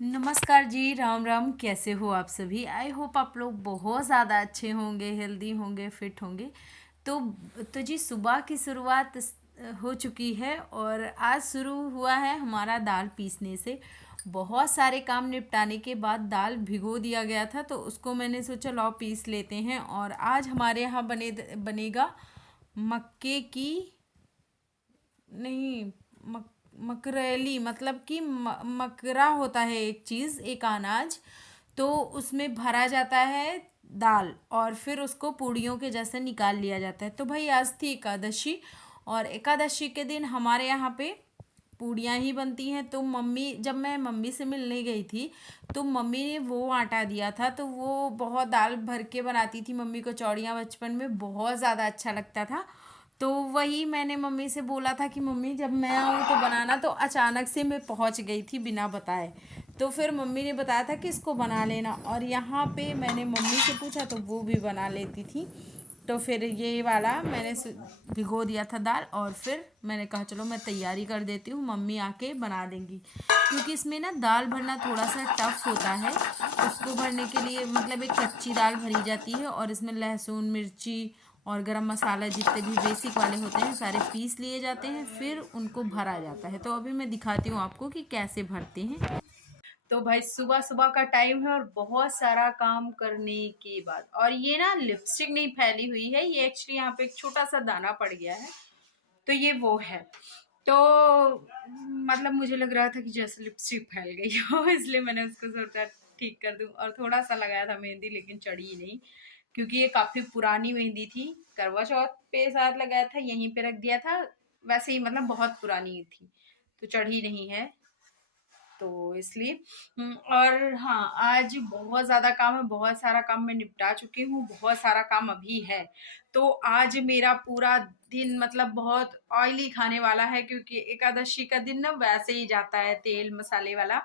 नमस्कार जी, राम राम। कैसे हो आप सभी? आई होप आप लोग बहुत ज़्यादा अच्छे होंगे, हेल्दी होंगे, फिट होंगे। तो जी, सुबह की शुरुआत हो चुकी है और आज शुरू हुआ है हमारा दाल पीसने से। बहुत सारे काम निपटाने के बाद दाल भिगो दिया गया था, तो उसको मैंने सोचा लाओ पीस लेते हैं। और आज हमारे यहाँ बनेगा मक्के की, नहीं, मक मकरेली, मतलब कि मकरा होता है एक चीज़, एक अनाज। तो उसमें भरा जाता है दाल और फिर उसको पूड़ियों के जैसे निकाल लिया जाता है। तो भाई आज थी एकादशी, और एकादशी के दिन हमारे यहाँ पे पूड़ियाँ ही बनती हैं। तो मम्मी, जब मैं मम्मी से मिलने गई थी तो मम्मी ने वो आटा दिया था, तो वो बहुत दाल भर के बनाती थी। मम्मी को चौड़ियाँ बचपन में बहुत ज़्यादा अच्छा लगता था। तो वही मैंने मम्मी से बोला था कि मम्मी जब मैं आऊँ तो बनाना। तो अचानक से मैं पहुँच गई थी बिना बताए। तो फिर मम्मी ने बताया था कि इसको बना लेना, और यहाँ पे मैंने मम्मी से पूछा तो वो भी बना लेती थी। तो फिर ये वाला मैंने भिगो दिया था दाल, और फिर मैंने कहा चलो मैं तैयारी कर देती हूँ, मम्मी आके बना देंगी। क्योंकि इसमें ना दाल भरना थोड़ा सा टफ होता है। उसको भरने के लिए मतलब एक कच्ची दाल भरी जाती है, और इसमें लहसुन, मिर्ची और गरम मसाला जितने भी बेसिक वाले होते हैं सारे पीस लिए जाते हैं, फिर उनको भरा जाता है। तो अभी मैं दिखाती हूँ आपको कि कैसे भरते हैं। तो भाई सुबह सुबह का टाइम है और बहुत सारा काम करने के बाद, और ये ना लिपस्टिक नहीं फैली हुई है, ये एक्चुअली यहाँ पे एक छोटा सा दाना पड़ गया है। तो ये वो है। तो मतलब मुझे लग रहा था कि जैसे लिपस्टिक फैल गई हो इसलिए मैंने उसको सोचा ठीक कर दूं, और थोड़ा सा लगाया था मेहंदी, लेकिन चढ़ी ही नहीं। क्योंकि ये काफी पुरानी मेहंदी थी, करवा चौथ पे साथ लगाया था, यहीं पे रख दिया था। वैसे ही मतलब बहुत पुरानी थी, तो चढ़ी नहीं है। तो इसलिए और हाँ, आज बहुत ज़्यादा काम है, बहुत सारा काम मैं निपटा चुकी हूँ, बहुत सारा काम अभी है। तो आज मेरा पूरा दिन मतलब बहुत ऑयली खाने वाला है, क्योंकि एकादशी का दिन ना वैसे ही जाता है तेल मसाले वाला।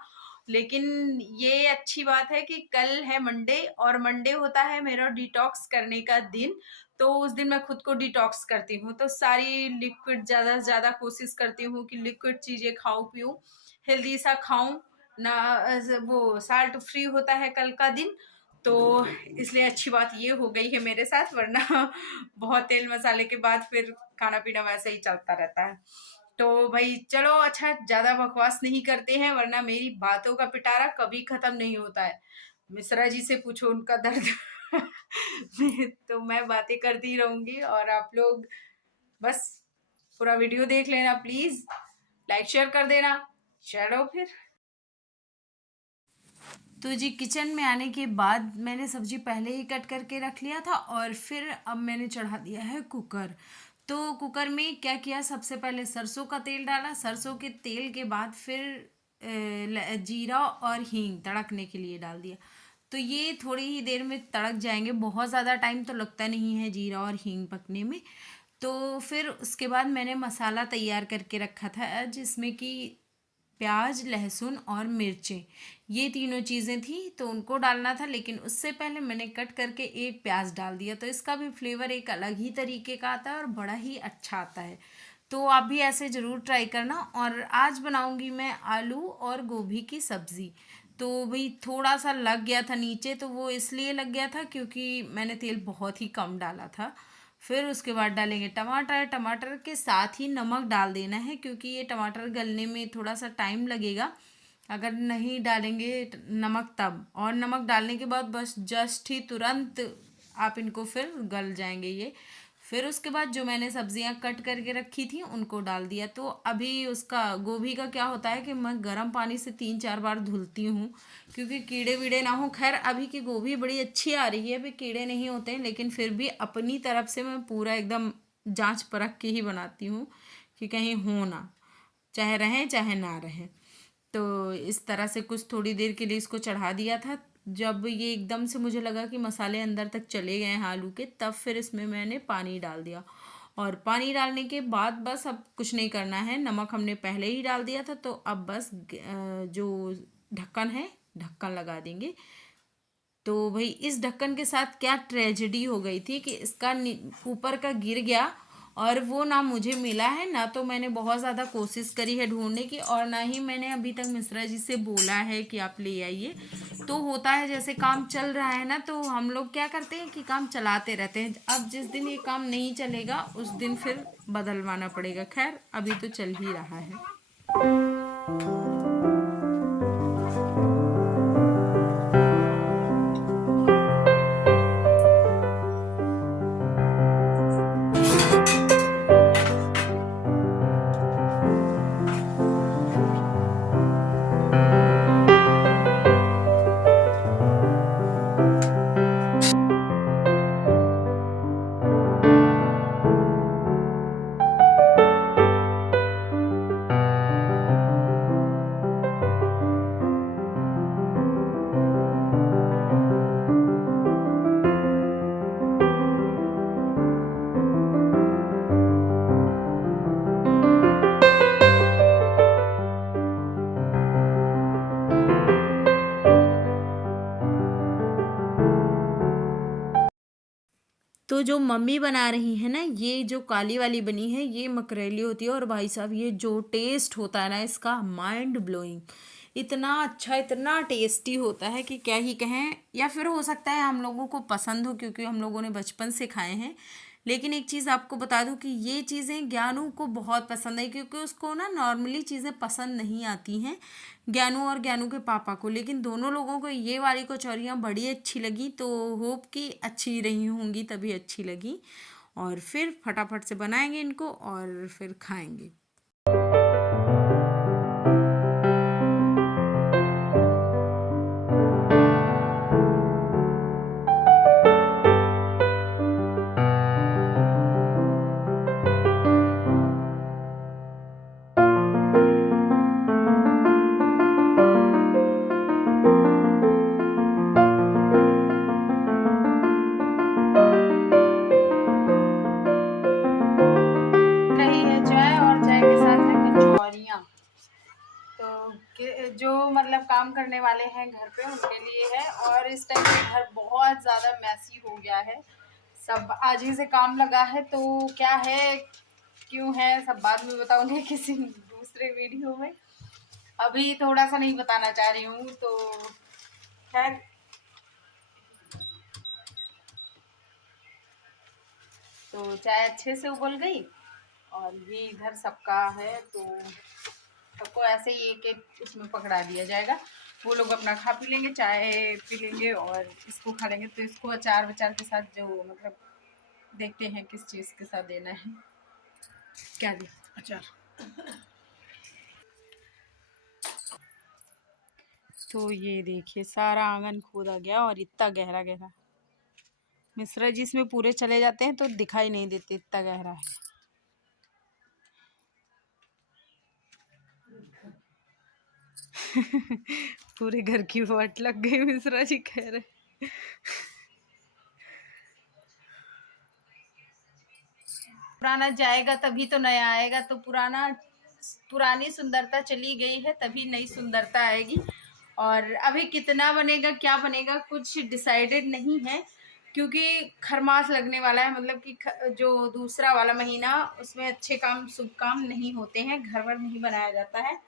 लेकिन ये अच्छी बात है कि कल है मंडे, और मंडे होता है मेरा डिटॉक्स करने का दिन। तो उस दिन मैं खुद को डिटॉक्स करती हूँ, तो सारी लिक्विड ज़्यादा से ज़्यादा कोशिश करती हूँ कि लिक्विड चीज़ें खाऊं पीऊं, हेल्दी सा खाऊं ना। वो साल्ट फ्री होता है कल का दिन। तो इसलिए अच्छी बात ये हो गई है मेरे साथ, वरना बहुत तेल मसाले के बाद फिर खाना पीना वैसे ही चलता रहता है। तो भाई चलो, अच्छा ज्यादा बकवास नहीं करते हैं, वरना मेरी बातों का पिटारा कभी खत्म नहीं होता है। मिश्रा जी से पूछो उनका दर्द तो मैं बातें करती रहूंगी, और आप लोग बस पूरा वीडियो देख लेना प्लीज, लाइक शेयर कर देना। चलो फिर। तो जी, किचन में आने के बाद मैंने सब्जी पहले ही कट करके रख लिया था, और फिर अब मैंने चढ़ा दिया है कुकर। तो कुकर में क्या किया, सबसे पहले सरसों का तेल डाला, सरसों के तेल के बाद फिर जीरा और हींग तड़कने के लिए डाल दिया। तो ये थोड़ी ही देर में तड़क जाएंगे, बहुत ज़्यादा टाइम तो लगता नहीं है जीरा और हींग पकने में। तो फिर उसके बाद मैंने मसाला तैयार करके रखा था, जिसमें कि प्याज, लहसुन और मिर्चें, ये तीनों चीज़ें थी, तो उनको डालना था। लेकिन उससे पहले मैंने कट करके एक प्याज डाल दिया, तो इसका भी फ्लेवर एक अलग ही तरीके का आता है और बड़ा ही अच्छा आता है। तो आप भी ऐसे ज़रूर ट्राई करना। और आज बनाऊंगी मैं आलू और गोभी की सब्ज़ी। तो भाई थोड़ा सा लग गया था नीचे, तो वो इसलिए लग गया था क्योंकि मैंने तेल बहुत ही कम डाला था। फिर उसके बाद डालेंगे टमाटर, टमाटर के साथ ही नमक डाल देना है, क्योंकि ये टमाटर गलने में थोड़ा सा टाइम लगेगा अगर नहीं डालेंगे नमक तब। और नमक डालने के बाद बस जस्ट ही तुरंत आप इनको फिर गल जाएंगे ये। फिर उसके बाद जो मैंने सब्जियां कट करके रखी थी उनको डाल दिया। तो अभी उसका गोभी का क्या होता है कि मैं गर्म पानी से 3-4 बार धुलती हूँ, क्योंकि कीड़े वीड़े ना हो। खैर अभी की गोभी बड़ी अच्छी आ रही है, अभी कीड़े नहीं होते हैं, लेकिन फिर भी अपनी तरफ से मैं पूरा एकदम जांच परख के ही बनाती हूँ कि कहीं हो ना, चाहे रहें चाहे ना रहें। तो इस तरह से कुछ थोड़ी देर के लिए इसको चढ़ा दिया था। जब ये एकदम से मुझे लगा कि मसाले अंदर तक चले गए हैं आलू के, तब फिर इसमें मैंने पानी डाल दिया। और पानी डालने के बाद बस अब कुछ नहीं करना है, नमक हमने पहले ही डाल दिया था, तो अब बस जो ढक्कन है, ढक्कन लगा देंगे। तो भाई इस ढक्कन के साथ क्या ट्रेजेडी हो गई थी कि इसका ऊपर का गिर गया, और वो ना मुझे मिला है, ना तो मैंने बहुत ज़्यादा कोशिश करी है ढूंढने की, और ना ही मैंने अभी तक मिश्रा जी से बोला है कि आप ले आइए। तो होता है जैसे काम चल रहा है ना, तो हम लोग क्या करते हैं कि काम चलाते रहते हैं। अब जिस दिन ये काम नहीं चलेगा उस दिन फिर बदलवाना पड़ेगा। खैर अभी तो चल ही रहा है। तो जो मम्मी बना रही है ना, ये जो काली वाली बनी है ये मकरेली होती है। और भाई साहब ये जो टेस्ट होता है ना इसका, माइंड ब्लोइंग, इतना अच्छा इतना टेस्टी होता है कि क्या ही कहें। या फिर हो सकता है हम लोगों को पसंद हो क्योंकि हम लोगों ने बचपन से खाए हैं। लेकिन एक चीज़ आपको बता दूं कि ये चीज़ें ज्ञानू को बहुत पसंद है, क्योंकि उसको ना नॉर्मली चीज़ें पसंद नहीं आती हैं, ज्ञानू और ज्ञानू के पापा को। लेकिन दोनों लोगों को ये वाली कचौरियाँ बड़ी अच्छी लगी, तो होप कि अच्छी रही होंगी तभी अच्छी लगी। और फिर फटाफट से बनाएंगे इनको और फिर खाएंगे। रही है चाय, और चाय के साथ है कचौरियाँ। तो जो मतलब काम करने वाले हैं घर पे उनके लिए है। और इस टाइम पे घर बहुत ज़्यादा मैसी हो गया है, सब आज ही से काम लगा है। तो क्या है क्यों है सब बाद में बताऊंगी किसी दूसरे वीडियो में, अभी थोड़ा सा नहीं बताना चाह रही हूँ। तो खैर तो चाय अच्छे से उबल गई और ये इधर सबका है, तो सबको ऐसे ही एक एक उसमें पकड़ा दिया जाएगा। वो लोग अपना खा पी लेंगे, चाय पी लेंगे और इसको खा लेंगे। तो इसको अचार वचार के साथ जो मतलब देखते हैं किस चीज़ के साथ देना है। क्या दे अचार। तो ये देखिए सारा आंगन खोदा गया और इतना गहरा गहरा, मिश्रा जी इसमें पूरे चले जाते हैं तो दिखाई नहीं देते, इतना गहरा है। पूरे घर की वाट लग गई, मिश्रा जी कह रहे। पुराना जाएगा तभी तो नया आएगा, तो पुरानी सुंदरता चली गई है तभी नई सुंदरता आएगी। और अभी कितना बनेगा क्या बनेगा कुछ डिसाइडेड नहीं है, क्योंकि खरमास लगने वाला है। मतलब कि जो दूसरा वाला महीना उसमें अच्छे काम शुभ काम नहीं होते हैं, घर भर नहीं बनाया जाता है।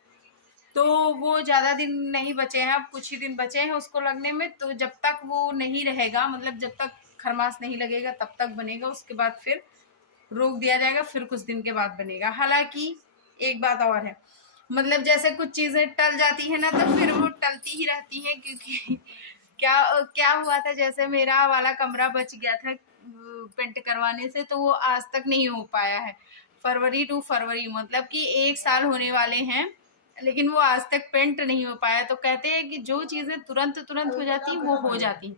तो वो ज़्यादा दिन नहीं बचे हैं, अब कुछ ही दिन बचे हैं उसको लगने में। तो जब तक वो नहीं रहेगा, मतलब जब तक खरमास नहीं लगेगा तब तक बनेगा, उसके बाद फिर रोक दिया जाएगा, फिर कुछ दिन के बाद बनेगा। हालांकि एक बात और है, मतलब जैसे कुछ चीजें टल जाती है ना तो फिर वो टलती ही रहती हैं, क्योंकि क्या क्या हुआ था, जैसे मेरा वाला कमरा बच गया था पेंट करवाने से, तो वो आज तक नहीं हो पाया है। फरवरी टू फरवरी मतलब कि 1 साल होने वाले हैं, लेकिन वो आज तक पेंट नहीं हो पाया। तो कहते हैं कि जो चीजें तुरंत तुरंत हो जाती वो हो जाती,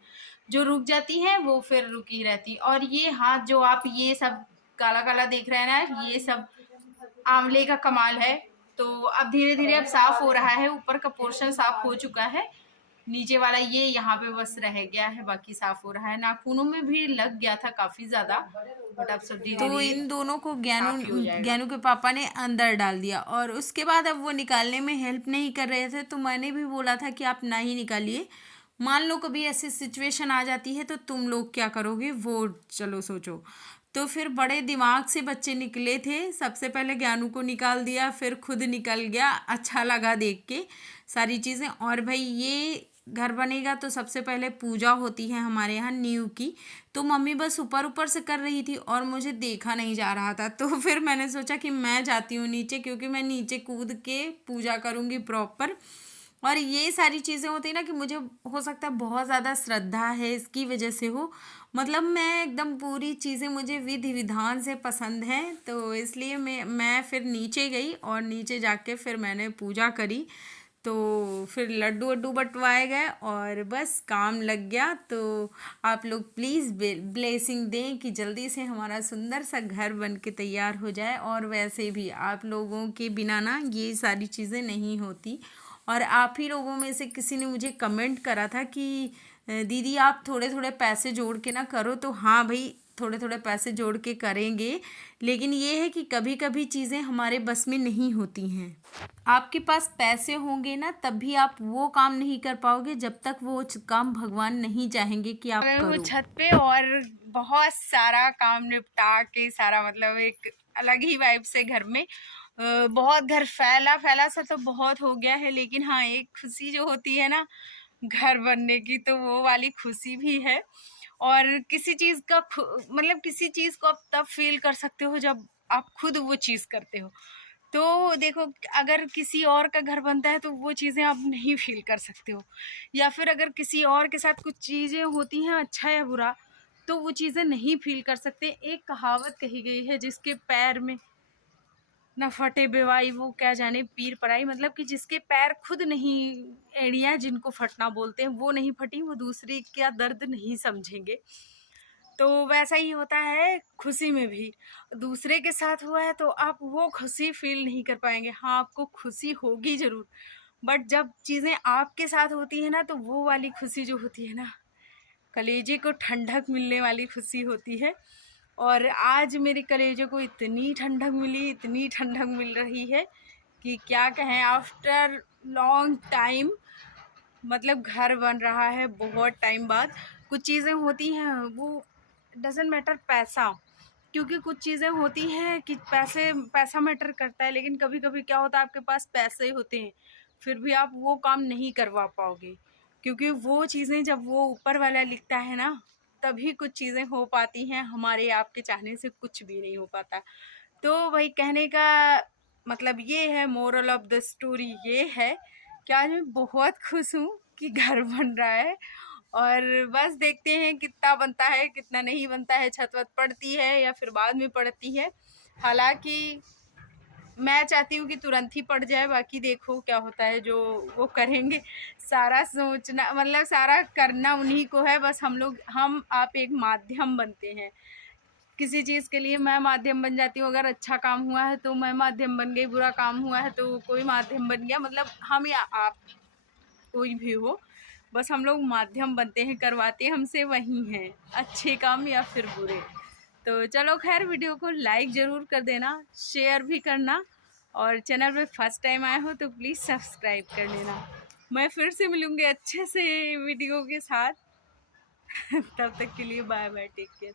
जो रुक जाती है वो फिर रुकी रहती। और ये हाथ जो आप ये सब काला काला देख रहे हैं ना, ये सब आंवले का कमाल है। तो अब धीरे धीरे अब साफ हो रहा है, ऊपर का पोर्शन साफ हो चुका है, नीचे वाला ये यहाँ पे बस रह गया है, बाकी साफ हो रहा है। नाखूनों में भी लग गया था काफी ज्यादा, बट अब सब धीरे तो इन दोनों को ज्ञानू के पापा ने अंदर डाल दिया। और उसके बाद अब वो निकालने में हेल्प नहीं कर रहे थे, तो मैंने भी बोला था कि आप ना ही निकालिए, मान लो कभी ऐसी सिचुएशन आ जाती है तो तुम लोग क्या करोगे वो चलो सोचो। तो फिर बड़े दिमाग से बच्चे निकले थे। सबसे पहले ज्ञानू को निकाल दिया, फिर खुद निकल गया। अच्छा लगा देख के सारी चीज़ें। और भाई ये घर बनेगा तो सबसे पहले पूजा होती है हमारे यहाँ नींव की। तो मम्मी बस ऊपर ऊपर से कर रही थी और मुझे देखा नहीं जा रहा था, तो फिर मैंने सोचा कि मैं जाती हूँ नीचे, क्योंकि मैं नीचे कूद के पूजा करूँगी प्रॉपर। और ये सारी चीज़ें होती है ना कि मुझे हो सकता है बहुत ज़्यादा श्रद्धा है इसकी वजह से हो, मतलब मैं एकदम पूरी चीज़ें मुझे विधि विधान से पसंद हैं, तो इसलिए मैं फिर नीचे गई और नीचे जाके फिर मैंने पूजा करी। तो फिर लड्डू वड्डू बंटवाए गए और बस काम लग गया। तो आप लोग प्लीज़ ब्लेसिंग दें कि जल्दी से हमारा सुंदर सा घर बन के तैयार हो जाए। और वैसे भी आप लोगों के बिना ना ये सारी चीज़ें नहीं होती। और आप ही लोगों में से किसी ने मुझे कमेंट करा था कि दीदी आप थोड़े थोड़े पैसे जोड़ के ना करो, तो हाँ भाई थोड़े थोड़े पैसे जोड़ के करेंगे, लेकिन ये है कि कभी कभी चीज़ें हमारे बस में नहीं होती हैं। आपके पास पैसे होंगे ना तब भी आप वो काम नहीं कर पाओगे जब तक वो काम भगवान नहीं चाहेंगे कि आप मैं हूँ करो। छत पे और बहुत सारा काम निपटा के सारा, मतलब एक अलग ही वाइब से घर में बहुत घर फैला फैला सा तो बहुत हो गया है, लेकिन हाँ एक खुशी जो होती है ना घर बनने की, तो वो वाली खुशी भी है। और किसी चीज़ का मतलब किसी चीज़ को आप तब फील कर सकते हो जब आप खुद वो चीज़ करते हो। तो देखो, अगर किसी और का घर बनता है तो वो चीज़ें आप नहीं फील कर सकते हो, या फिर अगर किसी और के साथ कुछ चीज़ें होती हैं अच्छा या बुरा, तो वो चीज़ें नहीं फील कर सकते। एक कहावत कही गई है, जिसके पैर में न फटे बेवाई वो क्या जाने पीर पराई, मतलब कि जिसके पैर खुद नहीं, एड़ियाँ जिनको फटना बोलते हैं, वो नहीं फटी, वो दूसरे का दर्द नहीं समझेंगे। तो वैसा ही होता है खुशी में भी। दूसरे के साथ हुआ है तो आप वो खुशी फील नहीं कर पाएंगे। हाँ, आपको खुशी होगी ज़रूर, बट जब चीज़ें आपके साथ होती है ना, तो वो वाली खुशी जो होती है ना, कलेजे को ठंडक मिलने वाली खुशी होती है। और आज मेरे कलेजे को इतनी ठंडक मिली, इतनी ठंडक मिल रही है कि क्या कहें। आफ्टर लॉन्ग टाइम, मतलब घर बन रहा है बहुत टाइम बाद। कुछ चीज़ें होती हैं, वो डजेंट मैटर पैसा, क्योंकि कुछ चीज़ें होती हैं कि पैसा मैटर करता है, लेकिन कभी कभी क्या होता है आपके पास पैसे होते हैं फिर भी आप वो काम नहीं करवा पाओगे, क्योंकि वो चीज़ें जब वो ऊपर वाला लिखता है ना, तभी कुछ चीज़ें हो पाती हैं। हमारे आपके चाहने से कुछ भी नहीं हो पाता। तो वही कहने का मतलब ये है, मोरल ऑफ द स्टोरी ये है कि आज मैं बहुत खुश हूँ कि घर बन रहा है। और बस देखते हैं कितना बनता है कितना नहीं बनता है, छत वत पड़ती है या फिर बाद में पड़ती है। हालांकि मैं चाहती हूँ कि तुरंत ही पड़ जाए, बाकी देखो क्या होता है, जो वो करेंगे। सारा सोचना मतलब सारा करना उन्हीं को है, बस हम आप एक माध्यम बनते हैं किसी चीज़ के लिए। मैं माध्यम बन जाती हूँ, अगर अच्छा काम हुआ है तो मैं माध्यम बन गई, बुरा काम हुआ है तो कोई माध्यम बन गया, मतलब हम या आप कोई भी हो, बस हम लोग माध्यम बनते हैं, करवाते हमसे वही हैं, अच्छे काम या फिर बुरे। तो चलो खैर, वीडियो को लाइक ज़रूर कर देना, शेयर भी करना, और चैनल पे फर्स्ट टाइम आए हो तो प्लीज़ सब्सक्राइब कर लेना। मैं फिर से मिलूँगी अच्छे से वीडियो के साथ। तब तक के लिए बाय बाय, टेक केयर।